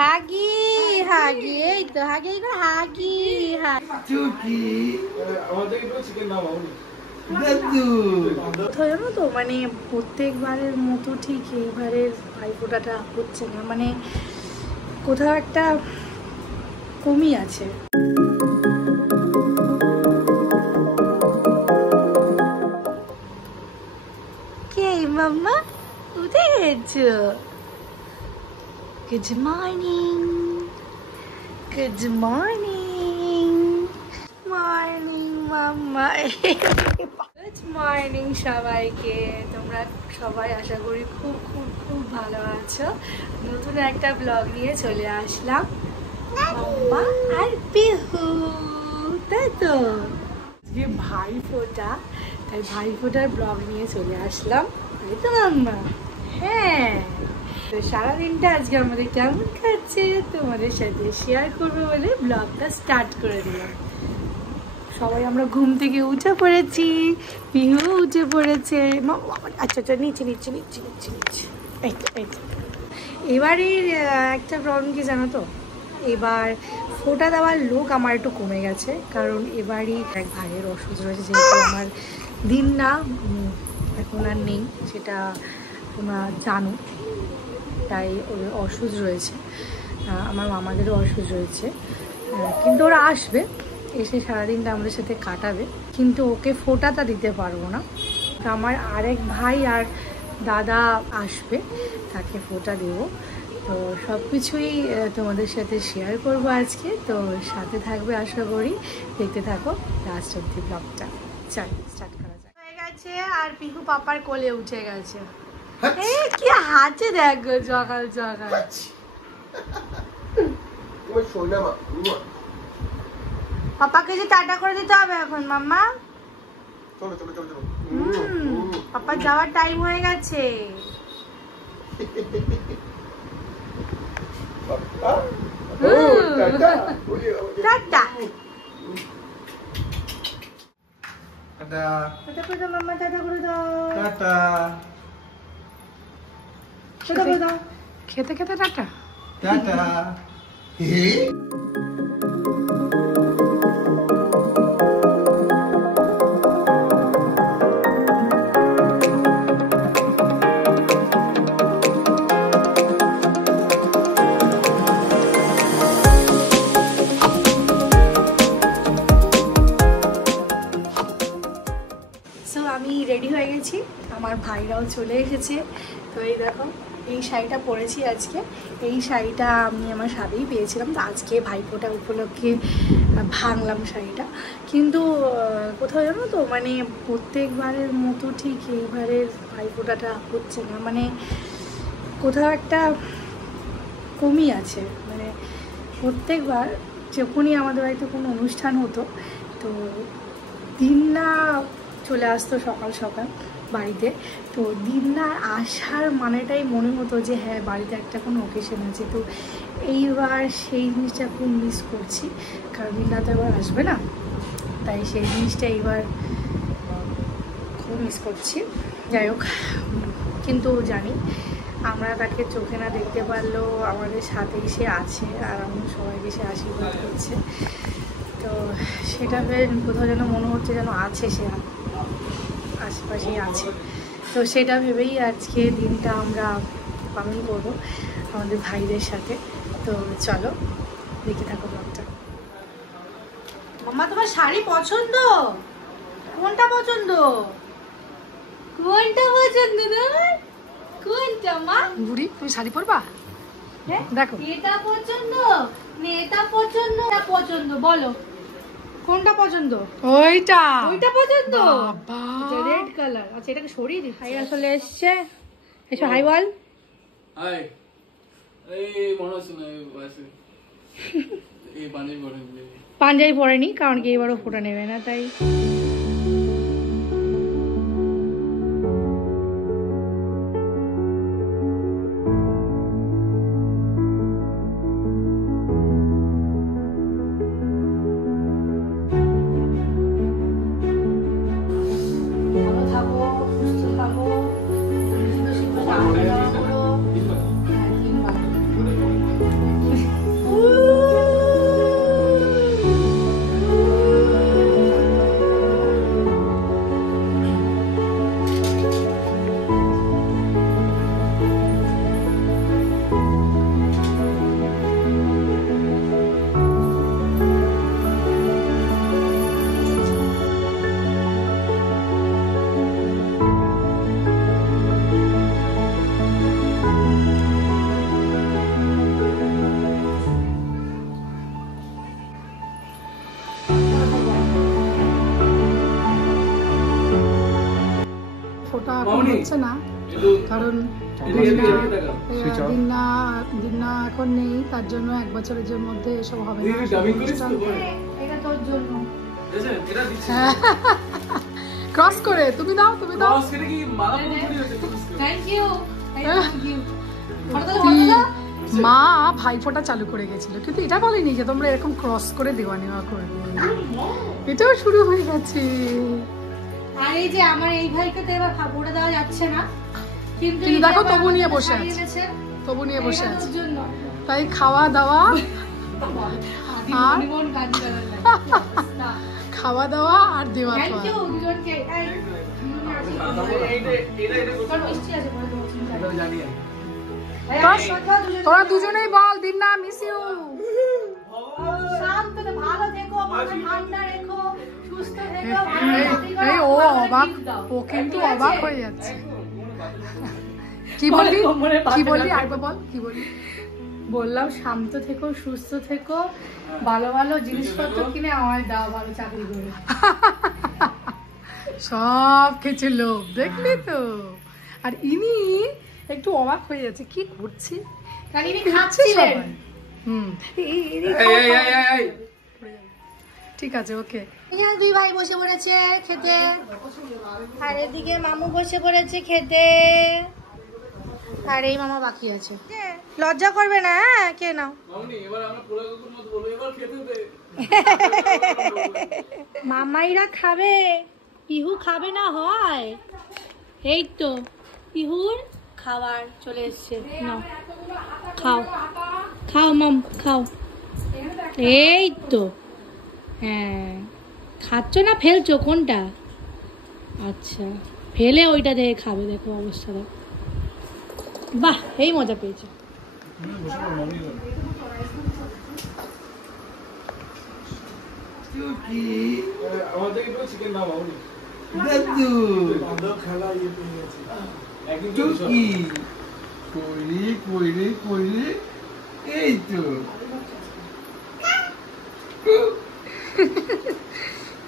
হাগি হাগি, এই তো হাগি হাগি চুকি আমাদের একটু চিকেন নাও জানো তো, মানে প্রত্যেকবারের মতো ঠিক এইবারের ভাইফোঁটাটা হচ্ছে না, মানে কোথাও একটা কমই আছে। কে মাম্মা উঠে গেছো? Good morning, good morning, morning mama. Good morning সবাইকে। তোমরা সবাই আশা করি খুব খুব খুব ভালো আছো। নতুন একটা ব্লগ নিয়ে চলে আসলাম, মাম্মা আর পিহু, তাই তো আজকে ভাইফোঁটা, তাই ভাইফোঁটার ব্লগ নিয়ে চলে আসলাম, তাই তো মাম্মা? হ্যাঁ, তো সারাদিনটা আজকে আমাদের কেমন কাটছে তোমাদের সাথে শেয়ার করবো বলে ব্লগটা স্টার্ট করে দিলাম। সবাই আমরা ঘুম থেকে উঠে পড়েছি, পিহু উঠে পড়েছে। আচ্ছা আচ্ছা, নিচে নিচে নিচে নিচে নিচে, এই তো এই তো। এবারের একটা প্রবলেম কি জানো তো, এবার ফোঁটা দেওয়ার লোক আমার একটু কমে গেছে, কারণ এবারই এক ভাইয়ের ওষুধ রয়েছে, যেহেতু আমার দিন না এখন আর নেই, সেটা তোমরা জানো, তাই ওর ওষুধ রয়েছে, আমার মামাদেরও ওষুধ রয়েছে, কিন্তু ওরা আসবে, এসে সারাদিনটা আমাদের সাথে কাটাবে, কিন্তু ওকে ফোঁটাটা দিতে পারবো না। আমার আরেক ভাই আর দাদা আসবে, তাকে ফোঁটা দেবো। তো সব কিছুই তোমাদের সাথে শেয়ার করবো আজকে, তো সাথে থাকবে আশা করি, দেখতে থাকো লাস্ট অব্দি ব্লগটা। চল স্টার্ট করা যাক। হয়ে গেছে আর পিহু পাপার কোলে উঠে গেছে। এই কি হাঁচে দেখ সকাল সকাল। পাপাকে যে টাটা করে দিতে হবে এখন মাম্মা। পাপা যাওয়ার টাইম হয়ে গেছে। টাটা টাটা করে দাও মাম্মা, টাটা করে দাও, টাটা করে দাও, খেতে খেতে টাটা টাটা। আমি রেডি হয়ে গেছি, আমার ভাইরাও চলে এসেছে। তো এই দেখো, এই শাড়িটা পরেছি আজকে, এই শাড়িটা আমি আমার সাথেই পেয়েছিলাম, তো আজকে ভাইফোঁটা উপলক্ষে ভাঙলাম শাড়িটা। কিন্তু কোথাও জানো তো, মানে প্রত্যেকবারের মতো ঠিক এইবারের ভাইফোঁটাটা হচ্ছে না, মানে কোথাও একটা কমই আছে। মানে প্রত্যেকবার যখনই আমাদের বাড়িতে কোনো অনুষ্ঠান হতো, তো দিন না চলে আসতো সকাল সকাল বাড়িতে, তো দিন না আসার মানেটাই মনে হতো যে হ্যাঁ বাড়িতে একটা কোনো অকেশন আছে। তো এইবার সেই জিনিসটা খুব মিস করছি, কারণ দিনটা তো এবার আসবে না, তাই সেই জিনিসটা এইবার খুব মিস করছি। যাই হোক, কিন্তু জানি আমরা তাকে চোখে না দেখতে পারলেও আমাদের সাথেই সে আছে, আর আমি সবাইকে সে আশীর্বাদ করছে। তো সেটা কোথাও যেন মনে হচ্ছে যেন আছে, সে আশেপাশেই আছে। তো সেটা ভেবেই আজকে দিনটা আমরা পালন করবো আমাদের ভাইদের সাথে। তো চলো দেখে থাকো ব্লগটা। মাম্মা তোমার শাড়ি পছন্দ? কোনটা পছন্দ? কোনটা পছন্দ তোমার? কোনটা মা? বুড়ি তুমি শাড়ি পরবা? দেখো এটা পছন্দ, এটা পছন্দ, এটা পছন্দ, বলো কোনটা পছন্দ? ওইটা, ওইটা পছন্দ, বাবা রেড কালার। আচ্ছা এটাকে সরিয়ে দিই। ভাই আসলে এসছে, এসো হাই বল। হাই। এই মনে হচ্ছে না এই পাঞ্জাবি পরেনি, কারণ কি এবারও ফোঁটা নেবে না, তাই চলছে না, কারণ দিনা এখন নেই, তার জন্য 1 বছরের মধ্যে এসব হবে না। এটা তোর জন্য ক্রস করে তুমি দাও, তুমি দাও। Thank you. মা ভাইফোঁটা চালু করে গেছিল, কিন্তু এটা বলেনি যে তোমরা এরকম ক্রস করে দেওয়া নেওয়া করবে। এটাও শুরু হয়ে গেছে। আর এই যে আমার এই ভাইকে তো এবার ভাবুড়ে দেওয়া যাচ্ছে না, কিন্তু দেখো তবু নিয়ে বসে আছে, তবু নিয়ে বসে আছে। তাই খাওয়া দাওয়া আর খাওয়া দাওয়া আর দেওয়া তোরা দুজনেই বল দিনা মিস ইউ। ও অবাক, ও কিন্তু অবাক হয়ে যাচ্ছে। কি বললি, কি বললি আরেকবার বল, কি বললি? বললাম শান্ত থেকো, সুস্থ থেকো, ভালো ভালো জিনিসপত্র কিনে আমার দাও, ভালো চাকরি করে। সব খেছে লোক, দেখলি তো। আর ইনি একটু অবাক হয়ে যাচ্ছে, কি করছি, কারণ ইনি খাচ্ছিলেন। ঠিক আছে, ওকে। দুই ভাই বসে পড়েছে খেতে, আর এদিকে মামু বসে পড়েছে খেতে, আর এই মামা বাকি আছে। লজ্জা করবে না, হ্যাঁ? কে নাও মামাইরা খাবে, পিহু খাবে না হয়? এই তো পিহুর খাবার চলে এসছে, নাও খাও, খাও মাম খাও। এই তো, হ্যাঁ খাচ্ছ না ফেলছো কোনটা? আচ্ছা ফেলে ওইটা দেখে খাবে, দেখো অবস্থা দেখো। বাহ, এই মজা পেয়েছে।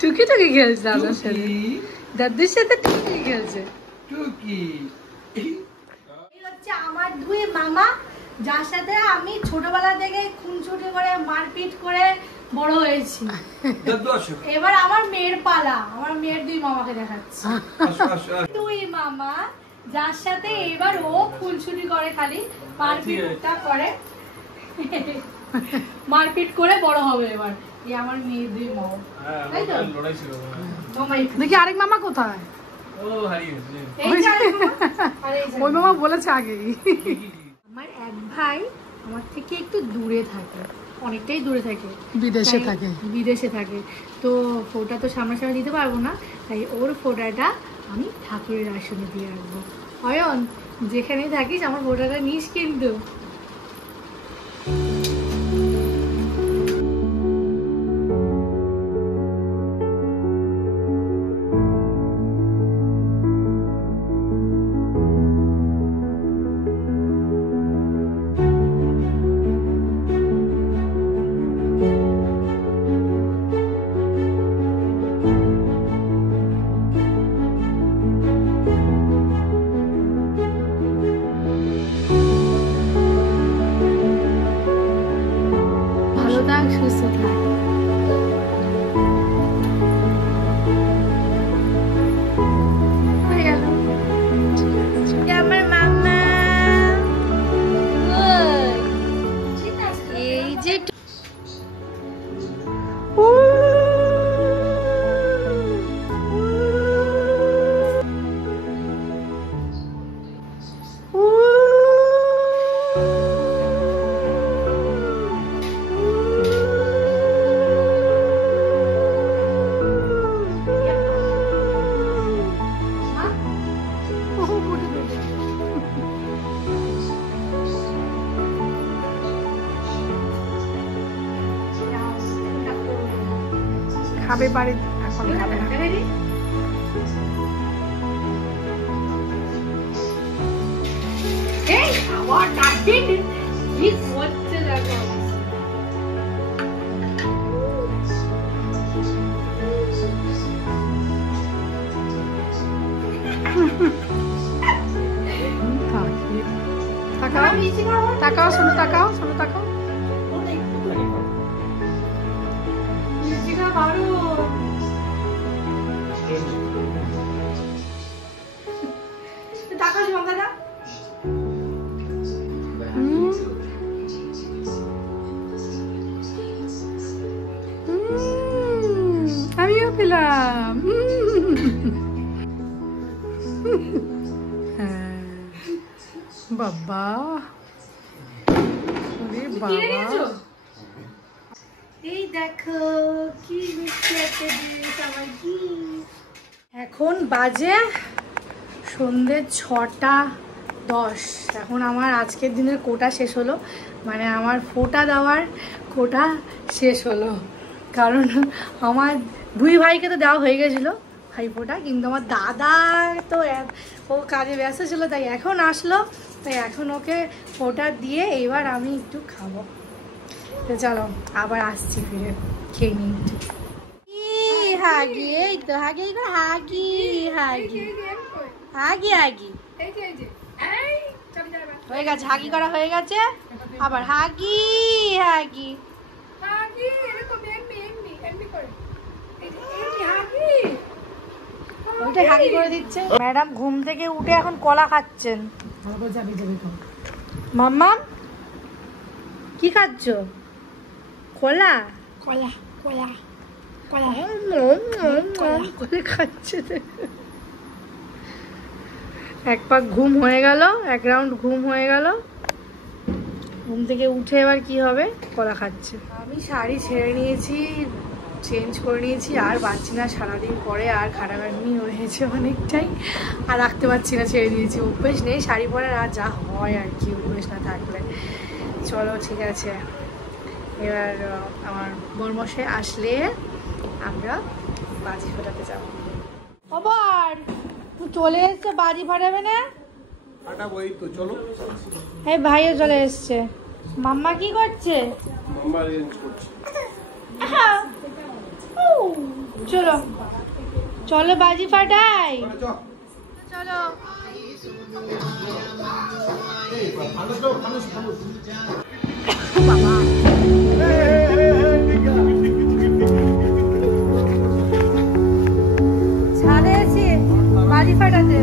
টুকি টুকি খেলছে দাদার সাথে, দাদির সাথে টুকি খেলছে। টুকি হচ্ছে আমার দুই মামা, যার সাথে আমি ছোটবেলা থেকে খুনছুটি করে মারপিট করে বড় হয়েছি। এবার আমার মেয়ের পালা, আমার মেয়ের দুই মামাকে দেখাচ্ছি। দুই মামা যার সাথে এবার ও খুনছুটি করে, খালি মারপিটটা করে, মারপিট করে বড় হবে এবার। এই আমার মেয়ের দুই মামা, তাই তো? দেখি আরেক মামা কোথায়? ওই মামা বলেছে আগেই। আমার এক ভাই আমার থেকে একটু দূরে থাকে, অনেকটাই দূরে থাকে, বিদেশে থাকে। বিদেশে থাকে, তো ফোটা তো সামনাসামনি দিতে পারবো না, তাই ওর ফোটাটা আমি ঠাকুরের আসনে দিয়ে রাখবো। অয়ন, যেখানেই থাকিস আমার ফোটাটা নিস কিন্তু। সুস্থ থাক। আমার মামা এই যে খাবে বাড়ি, এখন খাবে না। এই আবার ডাকবি কি করছে দেখো। তাকাও শোনো, তাকাও শোনো, তাকাও। তাকাও শঙ্কাটা। আমিও পেলাম। বাবা এই দেখো কি মিষ্টি একটা জিনিস আমার গিফট। এখন বাজে সন্ধ্যে 6:10। এখন আমার আজকের দিনের কোটা শেষ হলো, মানে আমার ফোঁটা দেওয়ার কোটা শেষ হলো। কারণ আমার 2 ভাইকে তো দেওয়া হয়ে গেছিলো ভাই ফোঁটা, কিন্তু আমার দাদা তো ও কাজে ব্যস্ত ছিল, তাই এখন আসলো, তাই এখন ওকে ফোঁটা দিয়ে এবার আমি একটু খাবো। তো চলো আবার আসছি, ফিরে খেয়ে নিই। হাগি, এই তো হাগি, হাগি হাগি হাগি হাগি হয়ে গেছে, হাগি করা হয়ে গেছে, আবার হাগি হাগি ওইটা হাগি করে দিচ্ছে। ম্যাডাম ঘুম থেকে উঠে এখন কলা খাচ্ছেন। মাম্মা কি খাচ্ছ? কলা? কলা কলা কলা করে খাচ্ছে। এক পাক ঘুম হয়ে গেল, এক রাউন্ড ঘুম হয়ে গেল, ঘুম থেকে উঠে এবার কি হবে? কলা খাচ্ছে। আমি শাড়ি ছেড়ে নিয়েছি, চেঞ্জ করে নিয়েছি, আর পারছি না, সারাদিন পরে আর খাটাখাটনি হয়েছে অনেকটাই, আর রাখতে পারছি না, ছেড়ে দিয়েছি। অভ্যেস নেই শাড়ি পরার, আর যা হয় আর কি অভ্যেস না থাকলে। চলো ঠিক আছে, এবার আমার বরমশাই আসলে আমরা বাজি ফাটাতে যাবো। আবার চলে এসছে, বাজি ফাটাবে না? এই ভাইও চলে এসছে। মাম্মা কি করছে? চলো চলো বাজি ফাটাই, চলো। বাবা ছাদে আছি বাজি ফাটাতে।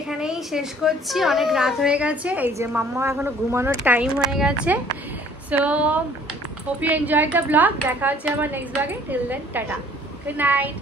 এখানেই শেষ করছি, অনেক রাত হয়ে গেছে। এই যে মাম্মা এখনো ঘুমানোর টাইম হয়ে গেছে। So hope you enjoy the blog. দেখা হচ্ছে আবার নেক্সট ব্লগে। Till then tata, good night.